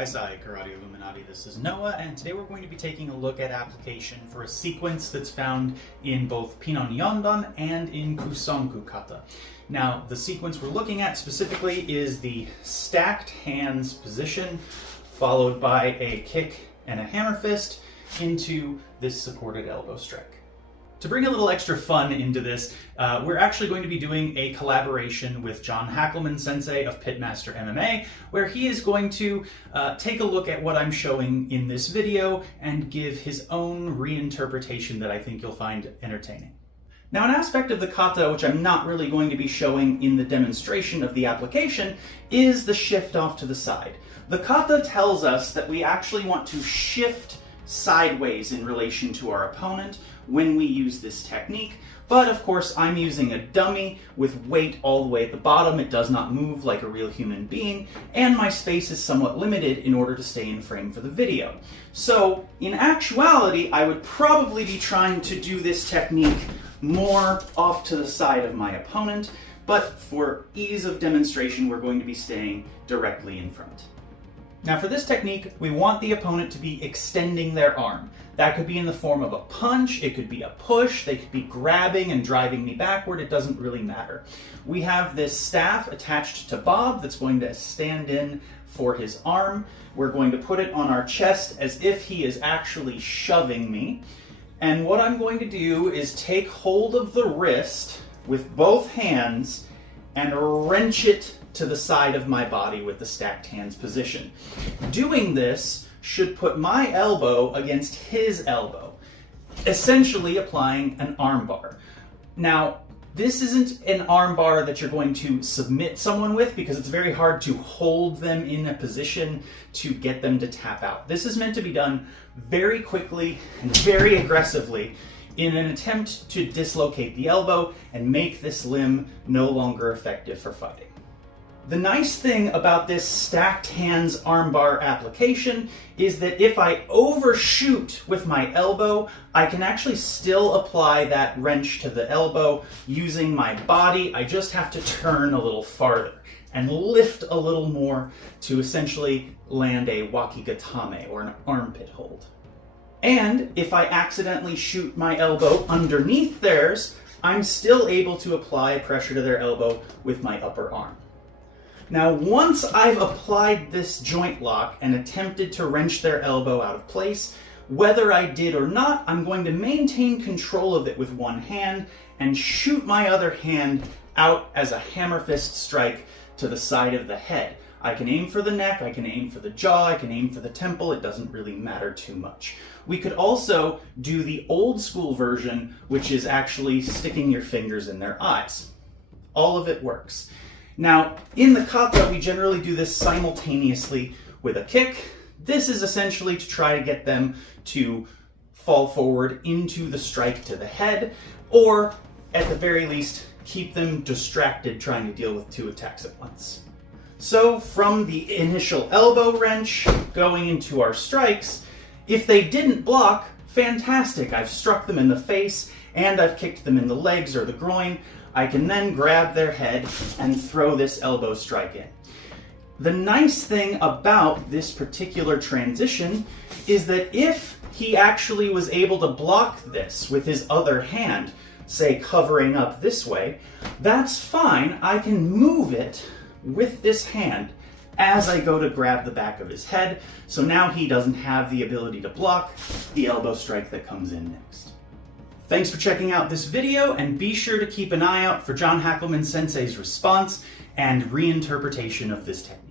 Hi, Karate Illuminati. This is Noah, and today we're going to be taking a look at application for a sequence that's found in both Pinan Yondan and in Kusanku kata. Now, the sequence we're looking at specifically is the stacked hands position, followed by a kick and a hammer fist into this supported elbow strike. To bring a little extra fun into this, we're actually going to be doing a collaboration with John Hackelman Sensei of Pitmaster MMA, where he is going to take a look at what I'm showing in this video and give his own reinterpretation that I think you'll find entertaining. Now, an aspect of the kata which I'm not really going to be showing in the demonstration of the application is the shift off to the side. The kata tells us that we actually want to shift sideways in relation to our opponent when we use this technique, but of course I'm using a dummy with weight all the way at the bottom. It does not move like a real human being, and my space is somewhat limited in order to stay in frame for the video. So in actuality, I would probably be trying to do this technique more off to the side of my opponent, but for ease of demonstration, we're going to be staying directly in front. Now, for this technique, we want the opponent to be extending their arm. That could be in the form of a punch, it could be a push, they could be grabbing and driving me backward, it doesn't really matter. We have this staff attached to Bob that's going to stand in for his arm. We're going to put it on our chest as if he is actually shoving me. And what I'm going to do is take hold of the wrist with both hands and wrench it to the side of my body with the stacked hands position. Doing this should put my elbow against his elbow, essentially applying an arm bar. Now, this isn't an arm bar that you're going to submit someone with because it's very hard to hold them in a position to get them to tap out. This is meant to be done very quickly and very aggressively in an attempt to dislocate the elbow and make this limb no longer effective for fighting. The nice thing about this stacked hands armbar application is that if I overshoot with my elbow, I can actually still apply that wrench to the elbow using my body. I just have to turn a little farther and lift a little more to essentially land a wakigatame, or an armpit hold. And if I accidentally shoot my elbow underneath theirs, I'm still able to apply pressure to their elbow with my upper arm. Now, once I've applied this joint lock and attempted to wrench their elbow out of place, whether I did or not, I'm going to maintain control of it with one hand and shoot my other hand out as a hammer fist strike to the side of the head. I can aim for the neck, I can aim for the jaw, I can aim for the temple, it doesn't really matter too much. We could also do the old school version, which is actually sticking your fingers in their eyes. All of it works. Now, in the kata, we generally do this simultaneously with a kick. This is essentially to try to get them to fall forward into the strike to the head, or at the very least, keep them distracted trying to deal with two attacks at once. So from the initial elbow wrench going into our strikes, if they didn't block, fantastic. I've struck them in the face and I've kicked them in the legs or the groin. I can then grab their head and throw this elbow strike in. The nice thing about this particular transition is that if he actually was able to block this with his other hand, say covering up this way, that's fine. I can move it with this hand as I go to grab the back of his head, so now he doesn't have the ability to block the elbow strike that comes in next. Thanks for checking out this video, and be sure to keep an eye out for John Hackelman Sensei's response and reinterpretation of this technique.